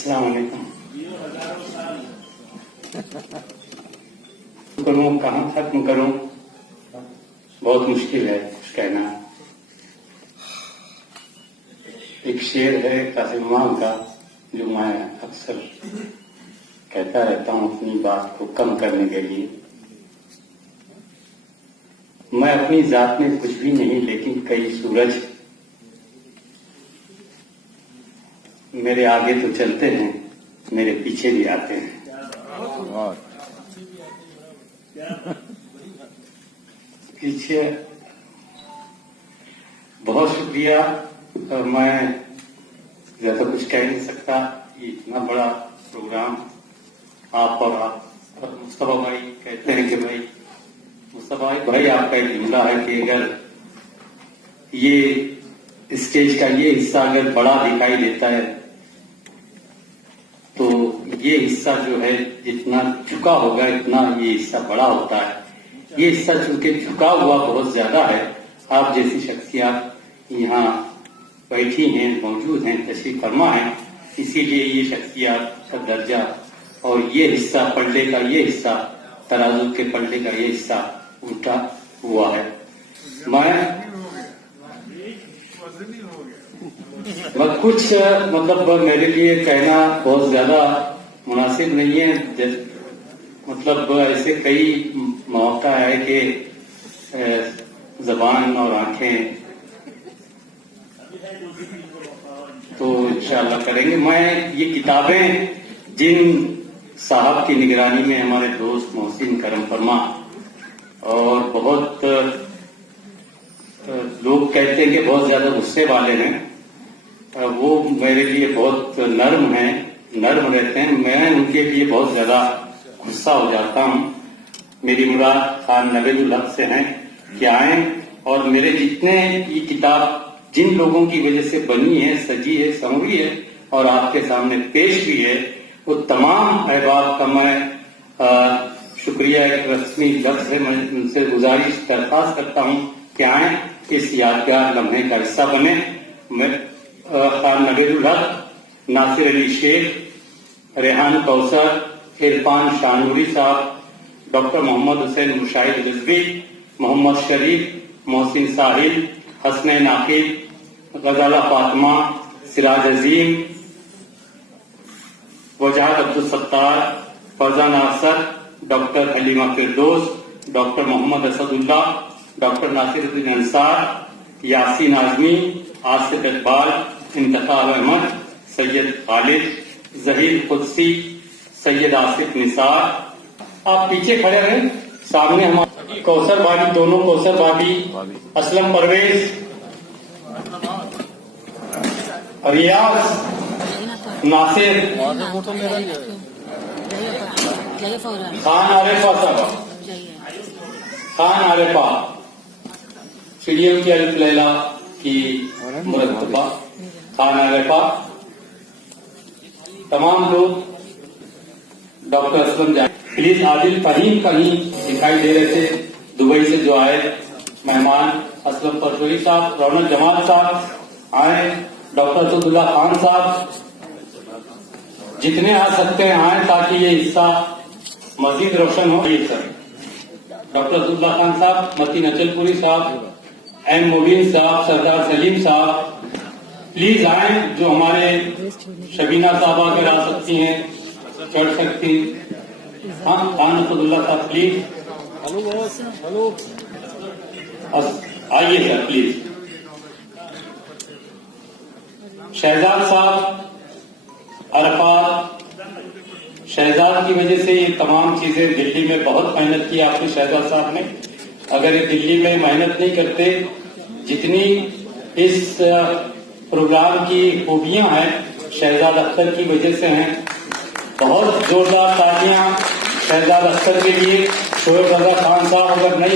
السلام علیکم. کروں کہاں ختم کروں، بہت مشکل ہے کچھ کہنا. ایک شعر ہے قاسم امام کا جو میں اکثر کہتا رہتا ہوں اپنی بات کو کم کرنے کے لیے. میں اپنی ذات میں کچھ بھی نہیں، لیکن کئی سورج میرے آگے تو چلتے ہیں، میرے پیچھے بھی آتے ہیں. پیچھے بہت شکریہ. میں زیادہ کچھ کہہ نہیں سکتا. یہ اتنا بڑا پروگرام آپ اور مصطفیٰ بھائی کہتے ہیں کہ بھائی مصطفیٰ بھائی آپ کا ایک جملہ ہے کہ اگر یہ اسٹیج کا یہ حصہ اگر بڑا دکھائی دیتا ہے تو یہ حصہ جو ہے جتنا جھکا ہوگا اتنا یہ حصہ بڑا ہوتا ہے. یہ حصہ چونکہ جھکا ہوا بہت زیادہ ہے. آپ جیسی شخصیات یہاں بیٹھی ہیں، موجود ہیں، تشریف فرما ہیں، اسی لیے یہ شخصیات کا درجہ اور یہ حصہ پلڑے کا، یہ حصہ ترازو کے پلڑے کا یہ حصہ الٹا ہوا ہے. میں کچھ مطلب میرے لیے کہنا بہت زیادہ مناسب نہیں ہے. مطلب ایسے کئی مواقع ہے کہ زبان اور آنکھیں تو انشاءاللہ کریں گے. میں یہ کتابیں جن صاحب کی نگرانی میں ہمارے دوست محسن کرم فرما اور بہت لوگ کہتے ہیں کہ بہت زیادہ غصے والے ہیں، وہ میرے لیے بہت نرم ہیں، نرم رہتے ہیں. میں ان کے لیے بہت زیادہ غصہ ہو جاتا ہوں. میری مراد خان نوید الحق سے ہیں کہ آئیں اور میرے جتنے یہ کتاب جن لوگوں کی وجہ سے بنی ہے، سجی ہے، سنوری ہے اور آپ کے سامنے پیش بھی ہے، وہ تمام احباب کا میں شکریہ ایک رسمی لفظ ہے میں ان سے گزارش درخواست کرتا ہوں کہ آئیں اس یادگار لمحے کا حصہ بنے. میں خان نوید الحق، ناصر علی شیخ، ریحان کوثر، عرفان شاہنوری صاحب، ڈاکٹر محمد حسین مشاہد رضوی، محمد شریف، محسن ساحل، حسن ناقد، غزالہ فاطمہ، سراج عظیم، وجاہت عبدالستار، فرزان افسر، ڈاکٹر حلیمہ فردوس، ڈاکٹر محمد اسد اللہ، ڈاکٹر ناصر الدین انصار، یاسین اعظمی، آصف اقبال، انتخاب احمد، سید خالد، ظہیر قدسی، سید آصف نثار. آپ پیچھے کھڑے رہیں. سامنے ہمارے کوثر بابی، دونوں کوثر بابی، اسلم پرویز، ریاض، ناصر، خان عارفہ صاحب، خان عارفہ، سیڈیم کی الف لیلہ کی مرتبہ خان عارفہ، تمام لوگ، ڈاکٹر اسلم جان. پلیز عادل فہیم کہیں دکھائی دے رہے تھے دبئی سے جو آئے مہمان، اسلم پرچوئی صاحب، رونق جمال صاحب آئے، ڈاکٹر اسد اللہ خان صاحب، جتنے آ سکتے ہیں آئیں تاکہ یہ حصہ مزید روشن ہو. ڈاکٹر اسد اللہ خان صاحب، متین اچل پوری صاحب، ایم مبین صاحب، سردار سلیم صاحب، پلیز آئیں. جو ہمارے شبینہ صاحبہ اگر آ سکتی ہیں، چڑھ سکتی. ہاں خان اسد اللہ صاحب پلیز آئیے سر پلیز. شہزاد صاحب، عرفات، شہزاد کی وجہ سے یہ تمام چیزیں دلی میں بہت محنت کی آپ نے شہزاد صاحب نے. اگر یہ دلی میں محنت نہیں کرتے، جتنی اس پروگرام کی خوبیاں ہیں شہزاد اختر کی وجہ سے ہیں. بہت زوردار تالیاں شہزاد اختر کے لیے. شعیب رضا خان صاحب اگر نہیں